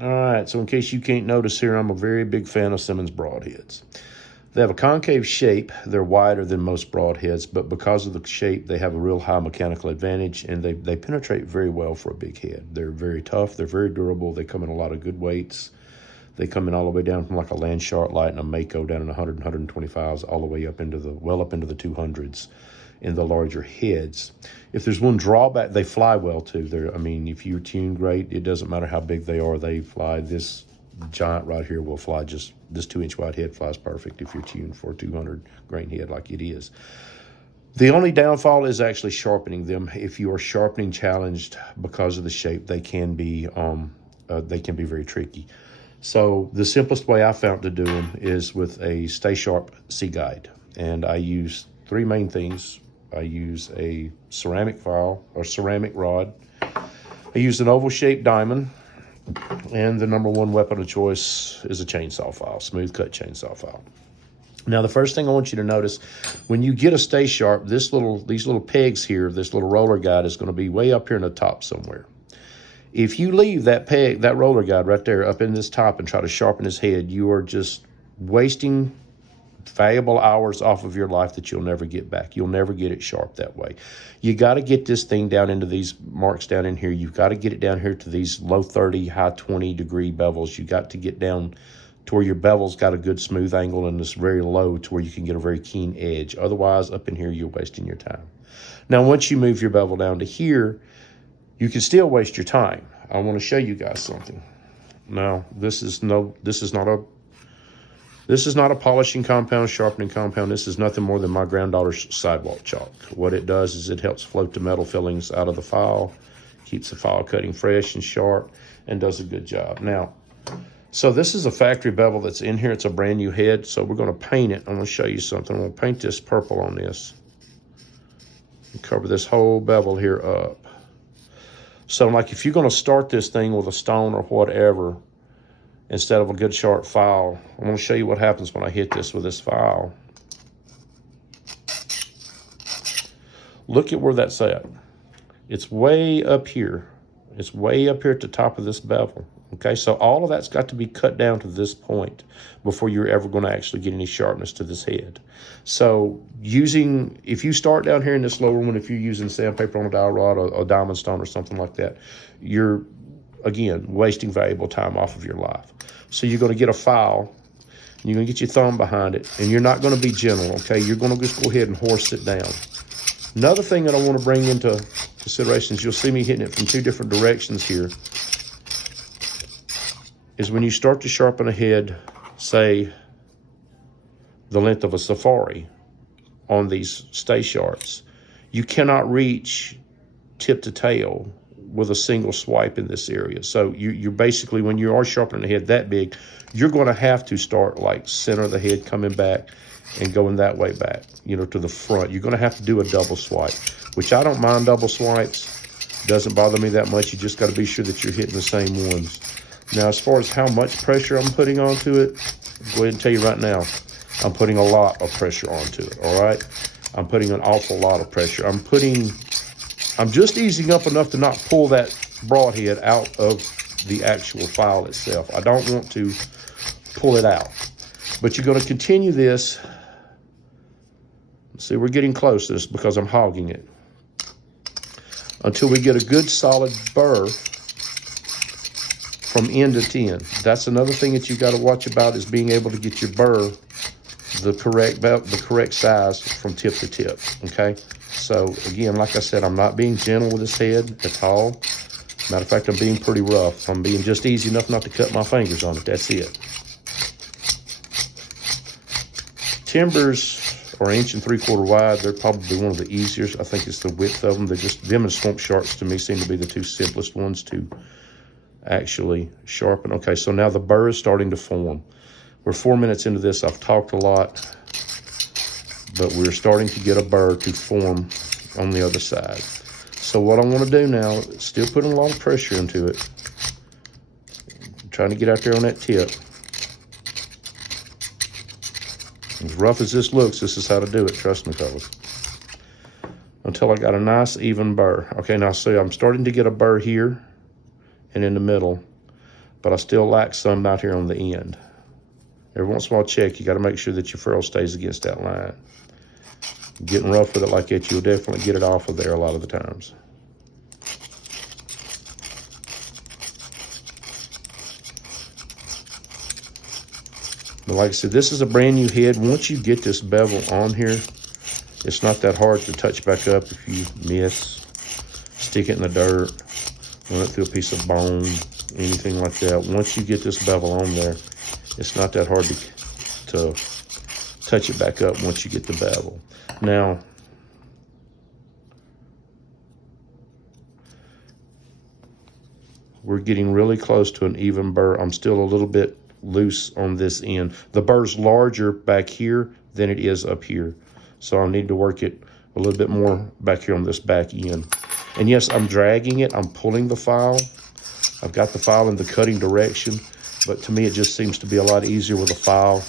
All right, so in case you can't notice here, I'm a very big fan of Simmons broadheads. They have a concave shape. They're wider than most broadheads, but because of the shape, they have a real high mechanical advantage, and they penetrate very well for a big head. They're very tough. They're very durable. They come in a lot of good weights. They come in all the way down from like a Land Shark Light and a Mako down in 100 and 125s, all the way up into the 200s in the larger heads. If there's one drawback, they fly well too. I mean, if you're tuned great, it doesn't matter how big they are, they fly. This giant right here will fly this 2-inch wide head flies perfect if you're tuned for a 200 grain head like it is. The only downfall is actually sharpening them. If you are sharpening challenged because of the shape, they can be very tricky. So the simplest way I found to do them is with a Stay Sharp C guide. And I use 3 main things. I use a ceramic file or ceramic rod. I use an oval shaped diamond. And the number 1 weapon of choice is a chainsaw file, smooth cut chainsaw file. Now, the first thing I want you to notice, when you get a Stay Sharp, these little pegs here, this little roller guide is going to be way up here in the top somewhere. If you leave that roller guide right there up in this top and try to sharpen his head, you are just wasting valuable hours off of your life that you'll never get back. You'll never get it sharp that way. You got to get this thing down into these marks down in here. You've got to get it down here to these low 30, high 20 degree bevels. You got to get down to where your bevel's got a good smooth angle and it's very low to where you can get a very keen edge. Otherwise, up in here, you're wasting your time. Now, once you move your bevel down to here, you can still waste your time. I want to show you guys something. Now, this is not a polishing compound, sharpening compound. This is nothing more than my granddaughter's sidewalk chalk. What it does is it helps float the metal fillings out of the file, keeps the file cutting fresh and sharp, and does a good job. Now, so this is a factory bevel that's in here. It's a brand new head, so we're going to paint it. I'm going to show you something. I'm going to paint this purple on this and cover this whole bevel here up. So like if you're going to start this thing with a stone or whatever, instead of a good sharp file, I'm going to show you what happens when I hit this with this file. Look at where that's at. It's way up here. It's way up here at the top of this bevel. Okay, so all of that's got to be cut down to this point before you're ever going to actually get any sharpness to this head. So if you start down here in this lower one, if you're using sandpaper on a dowel rod or a diamond stone or something like that, you're, again, wasting valuable time off of your life. So you're going to get a file, and you're going to get your thumb behind it, and you're not going to be gentle, okay? You're going to just go ahead and horse it down. Another thing that I want to bring into consideration is you'll see me hitting it from 2 different directions here, is when you start to sharpen a head, say, the length of a safari on these Stay Sharps, you cannot reach tip to tail with a single swipe in this area. So you're basically, when you are sharpening a head that big, you're going to have to start like center of the head coming back and going that way back, to the front. You're going to have to do a double swipe, which I don't mind double swipes. Doesn't bother me that much. You just got to be sure that you're hitting the same ones. Now, as far as how much pressure I'm putting onto it, go ahead and tell you right now, I'm putting a lot of pressure onto it, all right? I'm putting an awful lot of pressure. I'm just easing up enough to not pull that broadhead out of the actual file itself. I don't want to pull it out. But you're going to continue this. See, we're getting close to this because I'm hogging it. Until we get a good solid burr from end to end. That's another thing that you got to watch about, is being able to get your burr the correct size from tip to tip, okay? So again, like I said, I'm not being gentle with this head at all. Matter of fact, I'm being pretty rough. I'm being just easy enough not to cut my fingers on it. That's it. Timbers are 1 3/4 wide. They're probably one of the easier. I think it's the width of them. Them and Swamp Sharks to me seem to be the 2 simplest ones to actually sharpen. Okay, so now the burr is starting to form. We're 4 minutes into this. I've talked a lot, but we're starting to get a burr to form on the other side. So what I want to do now, still putting a lot of pressure into it, I'm trying to get out there on that tip. As rough as this looks, this is how to do it, trust me, fellas. Until I got a nice even burr. Okay, now see, I'm starting to get a burr here and in the middle. but I still lack some out here on the end. Every once in a while, check. You got to make sure that your ferrule stays against that line. Getting rough with it like that, you'll definitely get it off of there a lot of the times. But like I said, this is a brand new head. Once you get this bevel on here, it's not that hard to touch back up if you miss. Stick it in the dirt, run it through a piece of bone, anything like that. Once you get this bevel on there, it's not that hard to touch it back up once you get the bevel. Now, we're getting really close to an even burr. I'm still a little bit loose on this end. The burr's larger back here than it is up here. So I need to work it a little bit more back here on this back end. And yes, I'm dragging it. I'm pulling the file. I've got the file in the cutting direction, but to me, it just seems to be a lot easier with a file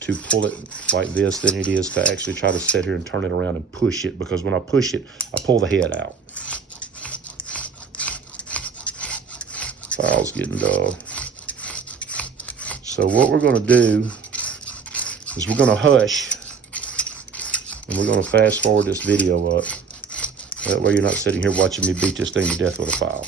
to pull it like this than it is to actually try to sit here and turn it around and push it, because when I push it, I pull the head out. File's getting dull. So what we're gonna do is we're gonna hush, and we're gonna fast forward this video up. That way you're not sitting here watching me beat this thing to death with a file.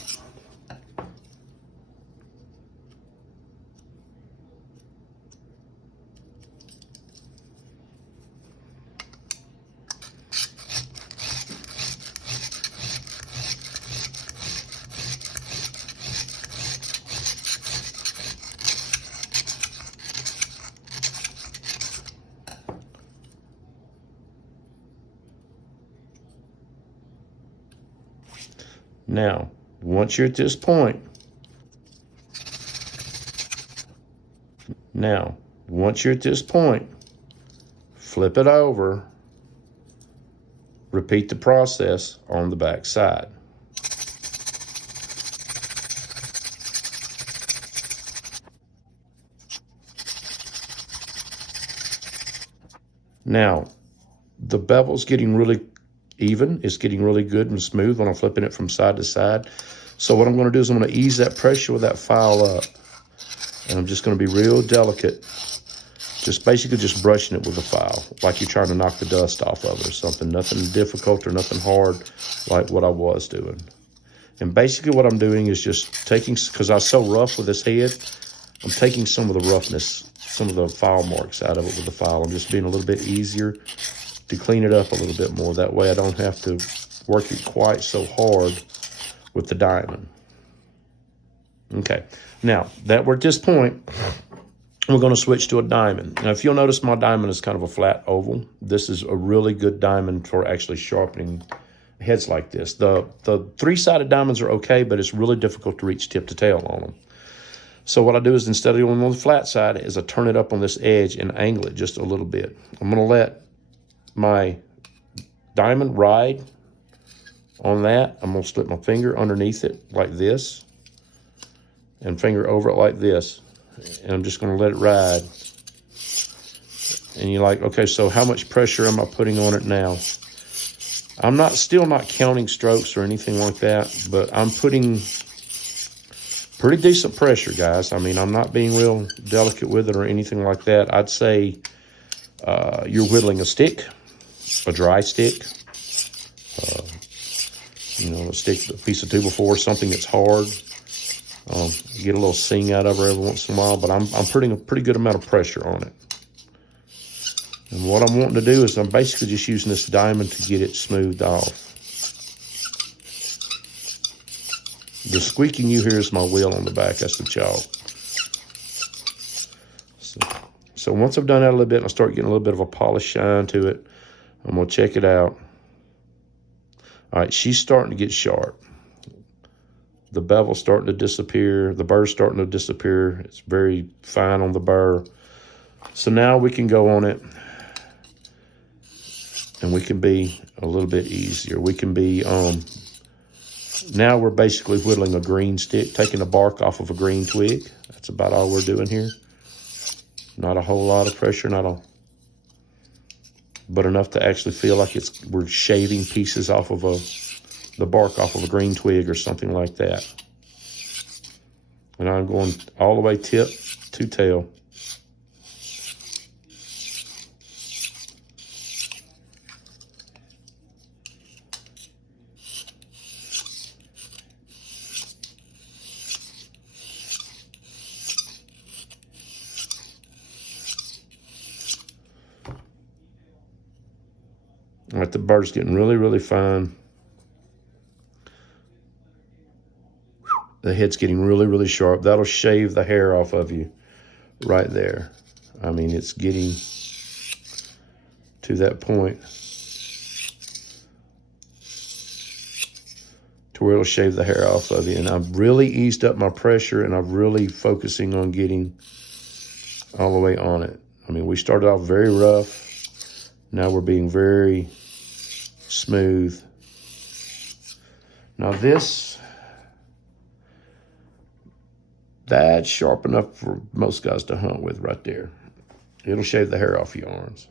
Now, once you're at this point, flip it over, repeat the process on the back side. Now, the bevel's getting really even. It's getting really good and smooth when I'm flipping it from side to side. So what I'm going to do is I'm going to ease that pressure with that file up. And I'm just going to be real delicate. Just basically just brushing it with the file, like you're trying to knock the dust off of it or something. Nothing difficult or nothing hard like what I was doing. And basically what I'm doing is just taking, because I was so rough with this head, I'm taking some of the roughness, some of the file marks out of it with the file. I'm just being a little bit easier to clean it up a little bit more. That way I don't have to work it quite so hard with the diamond. Okay, now that we're at this point, we're going to switch to a diamond. Now, if you'll notice, my diamond is kind of a flat oval. This is a really good diamond for actually sharpening heads like this. The three-sided diamonds are okay, but it's really difficult to reach tip to tail on them. So what I do is, instead of going on the flat side, is I turn it up on this edge and angle it just a little bit. I'm going to let my diamond ride on that. I'm going to slip my finger underneath it like this and finger over it like this. And I'm just going to let it ride. And you're like, okay, so how much pressure am I putting on it now? I'm still not counting strokes or anything like that, but I'm putting pretty decent pressure, guys. I mean, I'm not being real delicate with it or anything like that. I'd say you're whittling a stick, a dry stick, a stick, a piece of 2x4, something that's hard. Get a little sing out of her every once in a while, but I'm putting a pretty good amount of pressure on it. And what I'm wanting to do is I'm basically just using this diamond to get it smoothed off. The squeaking you hear is my wheel on the back. That's the chalk. So once I've done that a little bit and I start getting a little bit of a polished shine to it, I'm going to check it out. All right, she's starting to get sharp. The bevel's starting to disappear. The burr's starting to disappear. It's very fine on the burr. So now we can go on it and we can be a little bit easier. We can be, now we're basically whittling a green stick, taking the bark off of a green twig. That's about all we're doing here. Not a whole lot of pressure, but enough to actually feel like we're shaving pieces off of the bark off of a green twig or something like that. And I'm going all the way tip to tail. All right, the bird's getting really, really fine. The head's getting really, really sharp. That'll shave the hair off of you right there. I mean, it's getting to that point to where it'll shave the hair off of you. And I've really eased up my pressure, and I'm really focusing on getting all the way on it. I mean, we started off very rough. Now we're being very smooth. Now that's sharp enough for most guys to hunt with right there. It'll shave the hair off your arms.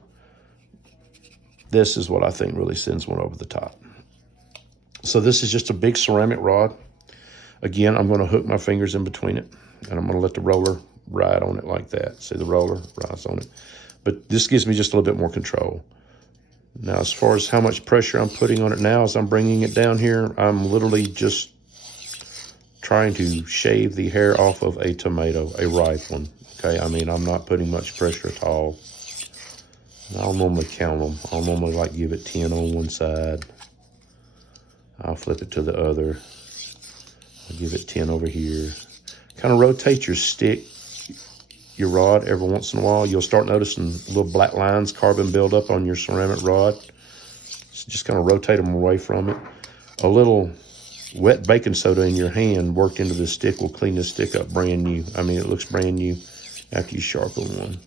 This is what I think really sends one over the top. So this is just a big ceramic rod. Again, I'm going to hook my fingers in between it, and I'm going to let the roller ride on it like that. See, the roller rides on it. But this gives me just a little bit more control. Now, as far as how much pressure I'm putting on it now as I'm bringing it down here, I'm literally just trying to shave the hair off of a tomato, a ripe one. Okay, I mean, I'm not putting much pressure at all. I'll normally count them. I'll normally like give it 10 on one side. I'll flip it to the other. I'll give it 10 over here. Kind of rotate your stick, your rod every once in a while. You'll start noticing little black lines, carbon buildup on your ceramic rod. So just kind of rotate them away from it. A little wet baking soda in your hand worked into the stick will clean the stick up brand new. I mean, it looks brand new after you sharpen one.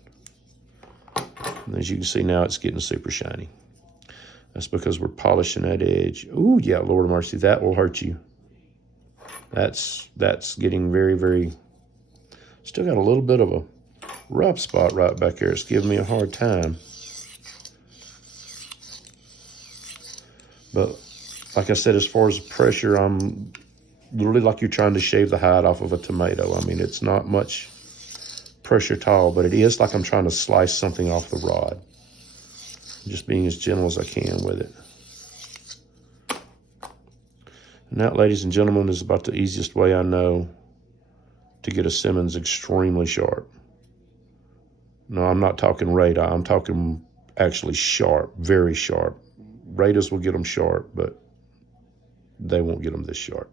And as you can see now, it's getting super shiny. That's because we're polishing that edge. Ooh, yeah, Lord of mercy, that will hurt you. That's getting very, very, still got a little bit of a rough spot right back here. It's giving me a hard time. But like I said, as far as pressure, I'm literally like you're trying to shave the hide off of a tomato. I mean, it's not much pressure at all, but it is like I'm trying to slice something off the rod. Just being as gentle as I can with it. And that, ladies and gentlemen, is about the easiest way I know to get a Simmons extremely sharp. No, I'm not talking radii. I'm talking actually sharp, very sharp. Radis will get them sharp, but they won't get them this sharp.